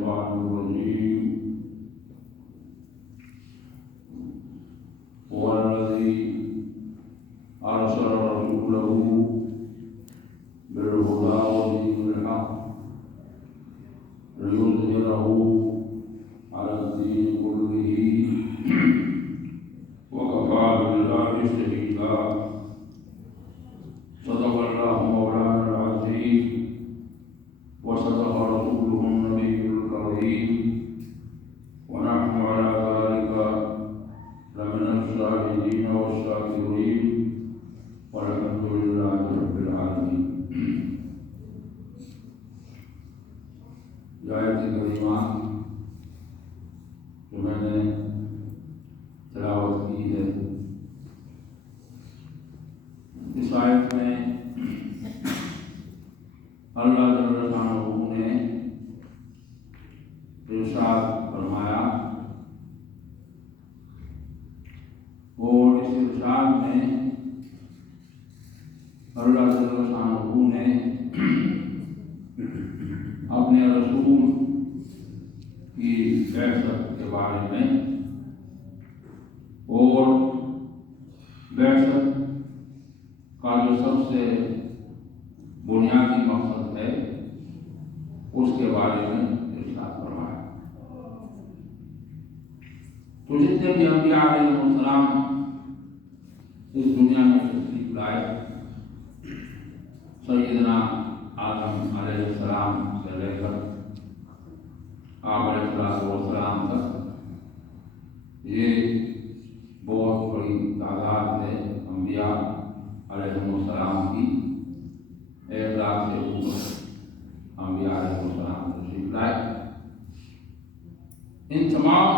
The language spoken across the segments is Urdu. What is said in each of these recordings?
الشيطان الرجيم هو الذي أرسل رسوله بالهدى ودين الحق ليظهره على الدين كله وكفى بالله شهيدا. صدق الله مولانا العظيم وصدق رسوله النبي الكريم ونحن على ذلك لمن الشاهدين والشاكرين والحمد لله رب العالمين. آیت کریمہ جو میں نے تلاوت کی ہے، اس آیت میں اللہ جل شانہ نے ارشاد فرمایا اور اس ارشاد میں اللہ جل شانہ نے اپنے رسول کی بعثت کے بارے میں اور بعثت کا جو سب سے بنیادی مقصد ہے اس کے بارے میں ارشاد فرمایا. تو جتنے بھی انبیاء علیہ السلام اس دنیا میں تشریف لائے، سیدنا آدم علیہ السلام سے لے کر آپ علیہ السلام تک، یہ بہت بڑی تعداد ہے انبیاء علیہ السلام کی. 1 لاکھ سے اوپر انبیاء علیہ السلام تشریف لائے. ان تمام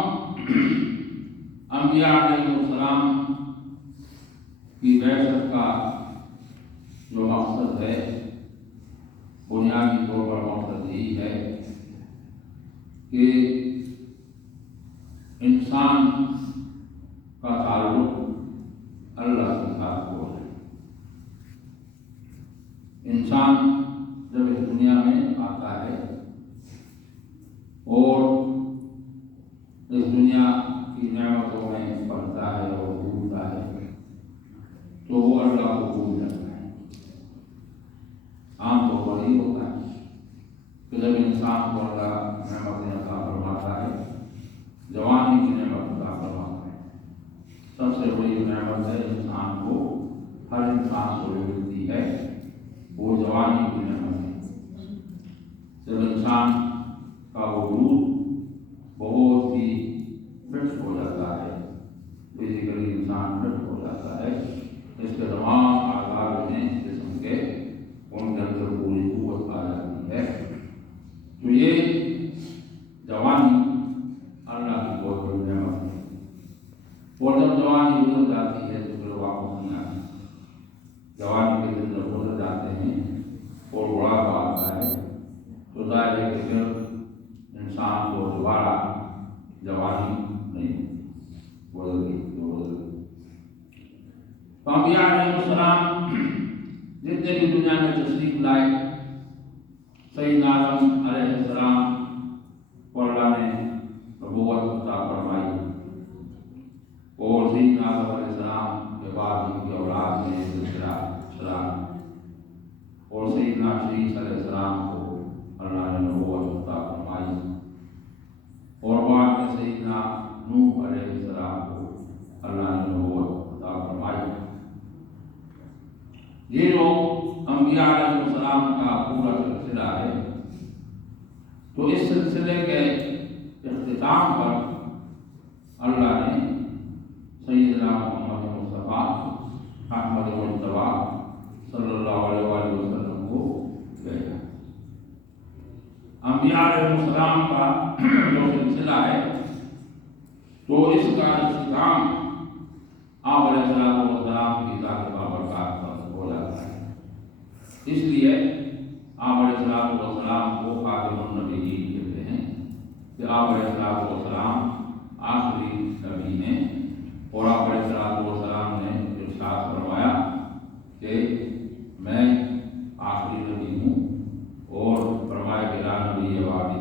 انبیاء علیہ السلام کی بعثت کا جو مقصد ہے، بنیادی طور پر مقصد یہی ہے کہ انسان کا تعلق اللہ کے ساتھ ہو جائے. انسان جب اس دنیا میں آتا ہے اور اس دنیا کی نعمتوں میں پڑھتا ہے اور بھولتا ہے تو وہ اللہ کو بھول جاتا ہے. عام طور پر یہ ہوتا ہے کہ جب انسان کو اللہ نعمتیں عطا فرماتا ہے، جوانی کی نعمت عطا فرماتا ہے، سب سے بڑی نعمت ہے انسان کو، ہر انسان کو جو ملتی ہے وہ جوانی کی نعمت ہے. جب انسان کا وجود بہت ہی فٹ ہو جاتا ہے، فزیکلی انسان فٹ ہو جاتا ہے، اس کے تمام اعضاء ہیں جسم کے، ان کے اندر پوری قوت آ جاتی ہے. تو یہ جوانی اللہ کی بہت بڑی نعمت ہے. اور جب جوانی گزر جاتی ہے تو پھر واپس نہیں آتی. جوانی کے دن جب گزر جاتے ہیں اور بڑھاپا آتا ہے تو ظاہر ہے کہ پھر انسان کو دوبارہ جوانی نہیں گزر گئی. تو انبیاء علیہ السلام جتنے بھی دنیا میں تشریف لائے، سیدنا آدم علیہ السلام کو اللہ نے نبوت عطا فرمائی اور سیدنا آدم علیہ السلام کے بعد ان کی اولاد میں سلسلہ چلا اور سیدنا شیس علیہ السلام کو اللہ نے نبوت عطا فرمائی اور بعد میں سیدنا نوح علیہ السلام کو اللہ نے نبوت عطا فرمائی. یہ جو انبیاء علیہ السلام کا پورا سلسلہ ہے، تو اس سلسلے کے اختتام پر اللہ نے سیدنا محمد مصطفیٰ احمد مجتبیٰ صلی اللہ علیہ وآلہ وسلم کو بھیجا. انبیاء علیہ السلام کا جو سلسلہ ہے تو اس کا اختتام آپ علیہ السلام کی ذات بابرکات پر ہو جاتا ہے. اس لیے آپ علیہ السلام کو خاتم النبیین کہتے ہیں کہ آپ علیہ السلام آخری نبی ہیں. اور آپ علیہ السلام نے ارشاد فرمایا کہ میں آخری نبی ہوں اور فرمایا کہ لا نبی بعدی،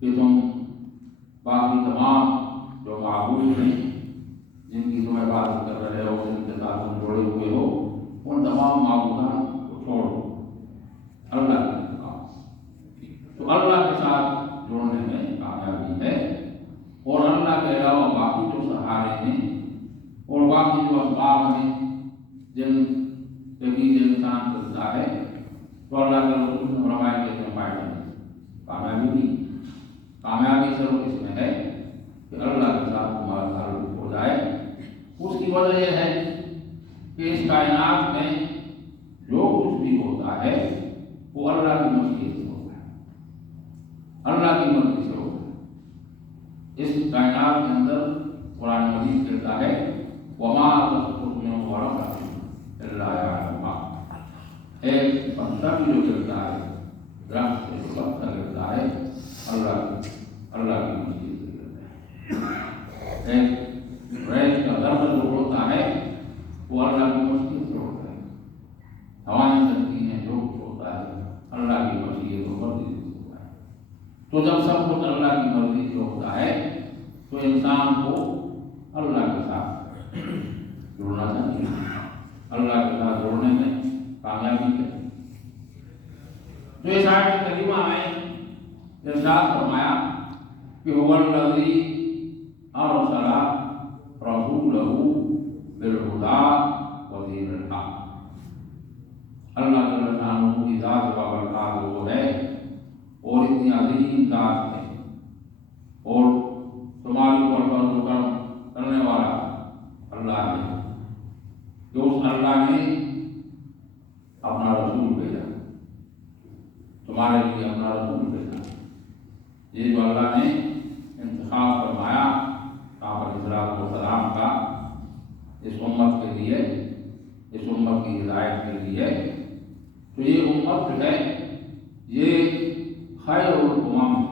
کہ تم باقی تمام جو معبود ہیں جن کی تم عبادت کر رہے ہو، جن کے ساتھ تم جڑے ہوئے ہو، ان تمام معبودان کو چھوڑو، اللہ کے پاس۔ تو اللہ کے ساتھ جڑنے میں کامیابی ہے، اور اللہ کے علاوہ باقی جو سہارے ہیں اور باقی جو اسباب ہیں جن کے پیچھے انسان چلتا ہے، تو اللہ کے رسول نے فرمایا کہ اس میں فائدہ نہیں، کامیابی نہیں۔ کامیابی صرف اس میں ہے کہ اللہ کے ساتھ تمہارا تعلق ہو جائے۔ اس کی وجہ یہ ہے کہ اس کائنات میں جو کچھ بھی ہوتا ہے وہ اللہ کی مشیت سے ہوتا ہے، اللہ کی مرضی سے ہوتا ہے۔ اس کائنات کے اندر قرآن مجید کہتا ہے وَمَا تَسْقُطُ مِن وَرَقَةٍ إِلَّا يَعْلَمُهَا، ایک پتا بھی جو گرتا ہے، درخت سے جو پتا گرتا ہے، اللہ کی مشیت سے گرتا ہے۔ ایک ریت کا درد جو ہوتا ہے وہ اللہ کی مشیت سے ہوتا ہے۔ ہوائیں چلتی ہیں، جو کچھ ہوتا ہے اللہ کی مشیت و مرضی سے ہوتا ہے۔ تو جب سب کچھ اللہ کی مرضی سے ہوتا ہے تو انسان کو اللہ کے ساتھ جڑنا چاہیے، اللہ کے ساتھ جڑنے میں کامیابی ہے۔ تو اس آیت کریمہ میں ارشاد فرمایا کہ هو الذی ارسل رسولہ بالہدی ودین الحق، اللہ جل شانہ کی ذات و برکات وہ ہے اور اتنی عظیم ذات ہے، اور تمہاری اوپر فضل و کرم کرنے والا اللہ ہے، کہ اس اللہ نے اپنا رسول بھیجا، تمہارے لیے اپنا رسول بھیجا۔ یہ جو اللہ نے انتخاب فرمایا علیہ السلام کا اس امت کے لیے، اس امت کی ہدایت کے لیے، تو یہ امت جو ہے یہ خیر الامم،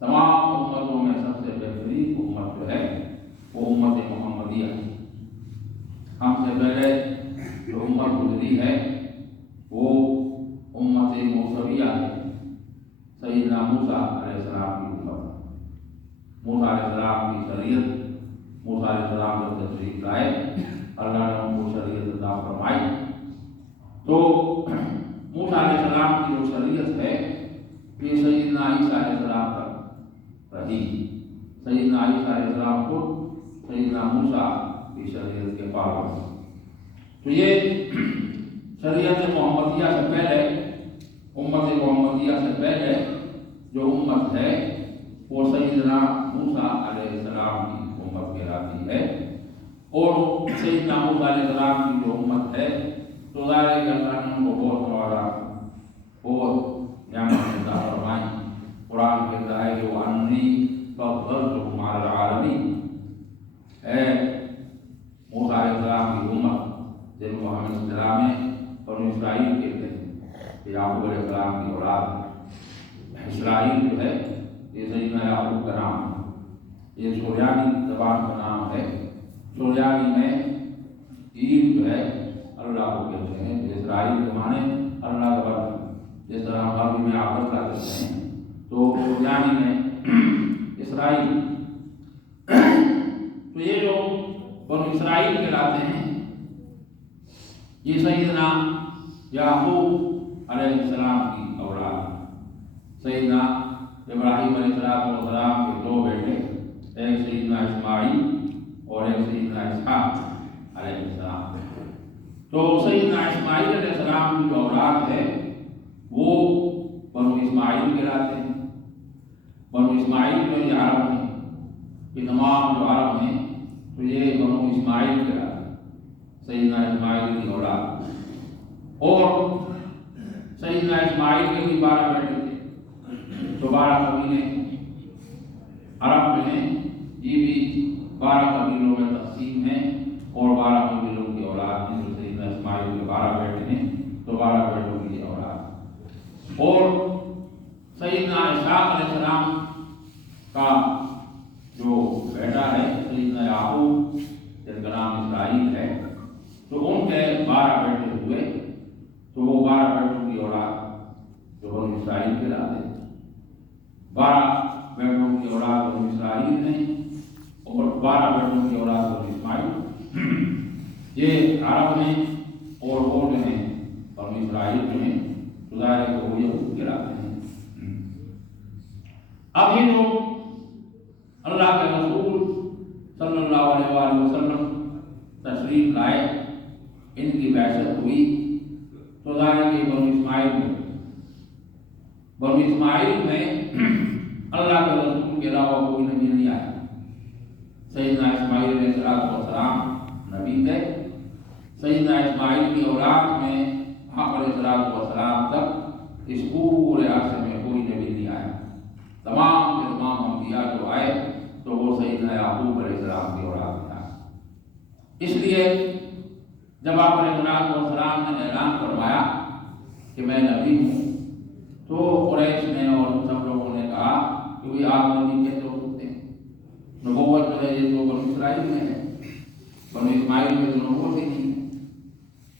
تمام امتوں میں سب سے بہترین امت جو ہے وہ امت محمدیہ ہے۔ ہم سے پہلے جو امت گزری ہے وہ امت موسویہ ہے، سیدنا موسیٰ علیہ السلام کی امت، موسیٰ علیہ السلام کی شریعت، موسیٰ علیہ السلام جب تشریف لائے اللہ نے ان کو شریعت عطا فرمائی۔ تو موسیٰ علیہ السلام کی جو شریعت ہے یہ سیدنا عیسیٰ علیہ السلام تک رہی، سیدنا عیسیٰ علیہ السلام کو سیدنا موسیٰ کی شریعت کے پابند۔ تو یہ شریعت محمدیہ سے پہلے، امت محمدیہ سے پہلے جو امت ہے وہ سیدنا موسیٰ علیہ السلام کی امت کہلاتی ہے، اور سیدنا موسیٰ علیہ السلام کی جو امت ہے تو ظاہر ہے کہ اللہ نے ان کو بہت نوازا، بہت نعمتیں عطا فرمائیں۔ قرآن کہتا ہے کہ وَأَنِّی فَضَّلْتُکُمْ عَلَى الْعَالَمِینَ، اے موسیٰ علیہ السلام کی امت جن کو ہم اصطلاح میں بنو اسرائیل کہتے ہیں، کہ یعقوب علیہ السلام کی اولاد۔ اسرائیل جو ہے یہ سیدنا یعقوب کا نام ہے، یہ سوریانی زبان کا نام ہے۔ سوریانی میں عید جو ہے اللہ کو کہتے ہیں، اسرائیل کے معنی اللہ کا بندہ، جس طرح ہم عربی میں عبد اللہ کہتے ہیں تو سوریانی میں اسرائیل۔ تو یہ جو بنو اسرائیل کہلاتے ہیں یہ سیدنا یعقوب علیہ السلام کی اولاد، سیدنا ابراہیم علیہ السلام کے دو بیٹے، ایک سیدنا اسماعیل اور ایک سیدنا اسحاق علیہ السلام۔ تو سیدنا اسماعیل علیہ السلام کی جو اولاد ہے وہ بنو اسماعیل کہلاتے ہیں۔ بنو اسماعیل جو یہ عرب ہیں، یہ تمام جو عرب ہیں تو یہ بنو اسماعیل کہلاتے ہیں، سیدنا اسماعیل کی اولاد۔ اور سیدنا اسماعیل کے بھی 12 بیٹے تھے، تو 12 قبیلے عرب میں ہیں، یہ بھی 12 قبیلوں میں تقسیم ہیں، اور 12 قبیلوں کی اولاد ہیں۔ جو سیدنا اسماعیل کے 12 بیٹے ہیں تو 12 بیٹوں کی اولاد۔ اور سیدنا اسحاق علیہ السلام کا جو بیٹا ہے سیدنا یعقوب جن کا نام اسرائیل ہے، تو ان کے 12 بیٹے ہوئے، تو وہ 12 بیٹوں کی اولاد جو بنو اسرائیل کہلاتے ہیں۔ 12 بیٹوں کی اولاد بنی اسرائیل نے اور 12 بیٹوں کی اولاد بنی اسماعیل، یہ عرب ہیں اور وہ جو ہیں بنی اسرائیل جو ہیں تو ظاہر ہے کہ وہ یہود کہلاتے ہیں۔ اب یہ جو اللہ کے رسول صلی اللہ علیہ وآلہ وسلم تشریف لائے، ان کی بعثت ہوئی، تو ظاہر ہے کہ بنی اسماعیل میں اللہ کے رسول کے علاوہ کوئی نبی نہیں آیا۔ سیدنا اسماعیل علیہ السلام نبی تھے، سیدنا اسماعیل کی اولاد میں حق علیہ السلام تک اس پورے عرصے میں کوئی نبی نہیں آیا۔ تمام کے تمام انبیاء جو آئے تو وہ سیدنا یعقوب علیہ السلام کی اولاد میں آئے۔ اس لیے جب آپ علیہ السلام نے اعلان فرمایا کہ میں نبی ہوں، تو قریش نے اور سب لوگوں نے کہا کہ بھی آپ نبی کیسے ہو سکتے ہیں؟ نبوت جو ہے یہ تو بنی اسرائیل میں ہے، بنی اسماعیل میں تو نبوت ہی نہیں ہے۔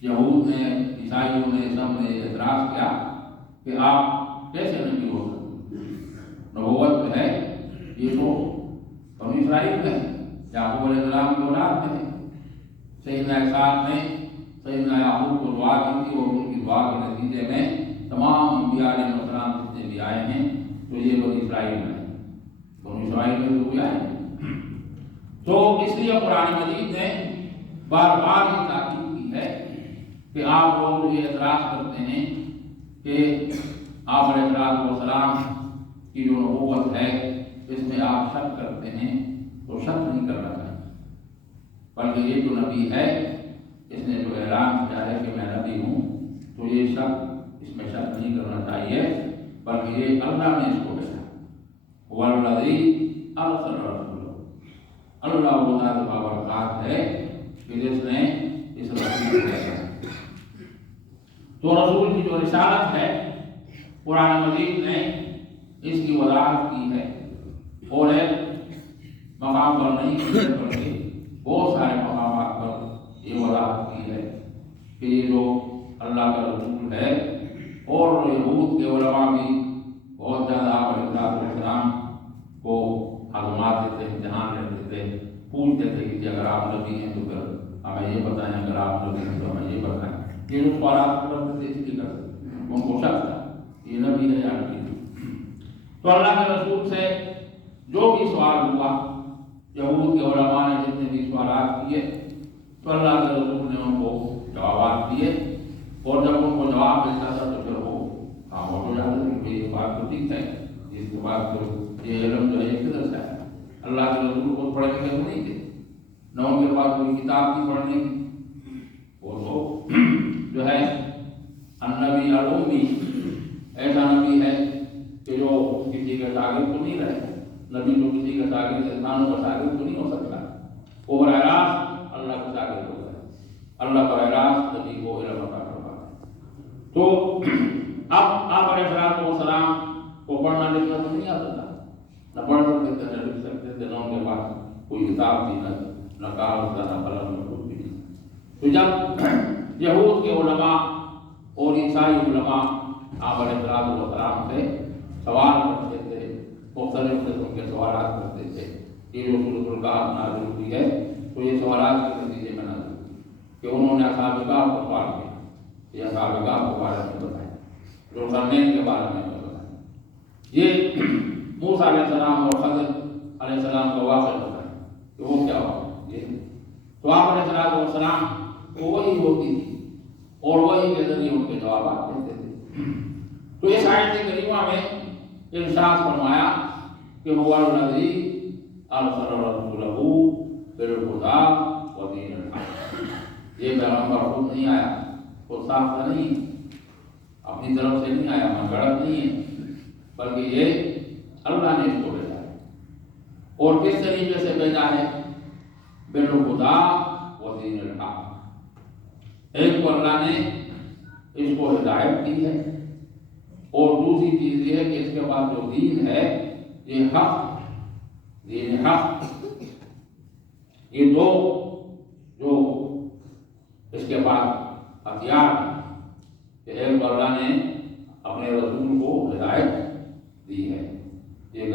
یہود نے، عیسائیوں نے، سب نے اعتراض کیا کہ آپ کیسے نبی ہو سکتے ہیں؟ نبوت جو ہے یہ تو بنی اسرائیل میں ہے، یعقوب علیہ السلام کی اولاد میں ہے۔ سیدنا اسحاق نے سیدنا یعقوب کو دعا دی تھی اور ان کی دعا کے نتیجے میں تمام انبیاء علیہ السلام جتنے بھی آئے ہیں تو یہ بنی اسرائیل میں ہے، بنی اسرائیل میں تو کوئی آئے ہیں۔ تو اس لیے قرآن مجید نے بار بار یہ تاکید کی ہے کہ آپ لوگ یہ اعتراض کرتے ہیں کہ آپ علیہ السلام کی جو نبوت ہے اس میں آپ شک کرتے ہیں، تو شک نہیں کرنا چاہیے، بلکہ یہ جو نبی ہے اس نے جو اعلان کیا ہے کہ میں نبی ہوں، تو یہ شک، اس میں شک نہیں کرنا چاہیے، بلکہ یہ اللہ نے اس کو بھیجا۔ والذی ارسل رسولہ، اللہ وہ ذات بابرکات ہے کہ جس نے اس رسول کو بھیجا۔ تو رسول کی جو رسالت ہے قرآن مجید نے اس کی وضاحت کی ہے، اور ایک مقام پر نہیں کی ہے بلکہ بہت سارے مقامات پر یہ وضاحت کی ہے کہ یہ جو اللہ کا رسول ہے، اور یہود کے علماء بھی بہت زیادہ آپ علیہ السلام کو معلومات دیتے، امتحان لیتے تھے، پوچھتے تھے کہ اگر آپ نبی ہیں تو پھر ہمیں یہ بتائیں، اگر آپ نبی ہیں تو ہمیں یہ بتائیں۔ یہ جو سوالات کرتے تھے اس کی کرتے ان کو شک تھا یہ نبی ہے یا نبی ہے۔ تو اللہ کے رسول سے جو بھی سوال ہوا، یہود کے علماء نے جتنے بھی سوالات کیے تو اللہ کے رسول نے ان کو جوابات دیے، اور جب ان کو جواب ملتا تھا تو پھر وہ خاموش ہو جاتے تھے کہ یہ بات تو ٹھیک ہے، اس کے بعد تو یہ علم جو ہے یہ کدھر سے ہے؟ اللہ کے رسول کو پڑھنے کے نہیں تھے، نہ ان کے پاس کوئی کتاب تھی پڑھنے کی، وہ تو جو ہے النبی الامی، ایسا نبی ہے کہ جو کسی کا شاگرد تو نہیں رہے۔ نبی جو کسی کا شاگرد، انسانوں کا شاگرد تو نہیں ہو سکتا، وہ براہ راست اللہ کا شاگرد ہوتا ہے، اللہ براہ راست نبی کو علم عطا کرتا ہے۔ تو اب آپ علیہ السلام کو پڑھنا لکھنا تو نہیں آتا تھا، نہ پڑھ سکتے تھے نہ لکھ سکتے تھے، نہ ان کے پاس کوئی کتاب تھی، نہ کاغذ تھا، نہ قلم، نہ کچھ بھی نہیں۔ تو جب یہود کے علماء اور عیسائی علماء آپ علیہ السلام سے سوال کرتے تھے، مختلف قسم کے سوالات کرتے تھے، یہ جو سورۃ الکہف نازل ہوئی ہے تو یہ سوالات کے نتیجے میں نازل ہوئی کہ انہوں نے اصحاب کہف کو سوال کیا، یہ اصحاب کہف کے بارے میں بتائیں، جو قرنین کے بارے میں بتائیں، یہ موسیٰ علیہ السلام اور خضر علیہ السلام کا واقعہ بتائیں کہ وہ کیا ہوا۔ یہ تو آپ علیہ السلام کو وہی ہوتی تھی اور وہی کے ذریعے ان کے جوابات دیتے تھے۔ تو اس آیت کریمہ میں ارشاد فرمایا کہ هو الذی ارسل رسولہ بالہدی ودین الحق، یہ پیغمبر خود نہیں آیا، خود ساختہ نہیں، اپنی طرف سے نہیں آیا، منگڑت نہیں ہے، بلکہ یہ اللہ نے اس کو بھیجا ہے۔ اور کس طریقے سے بھیجا ہے؟ بالہدی ودین الحق، ایک تو اللہ نے اس کو ہدایت دی ہے، اور دوسری چیز یہ ہے کہ اس کے بعد جو دین ہے یہ حق، دین حق، یہ دو جو اس کے بعد ہتھیار ہیں کہ ایک اللہ نے اپنے رسول کو ہدایت دی ہے،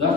10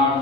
8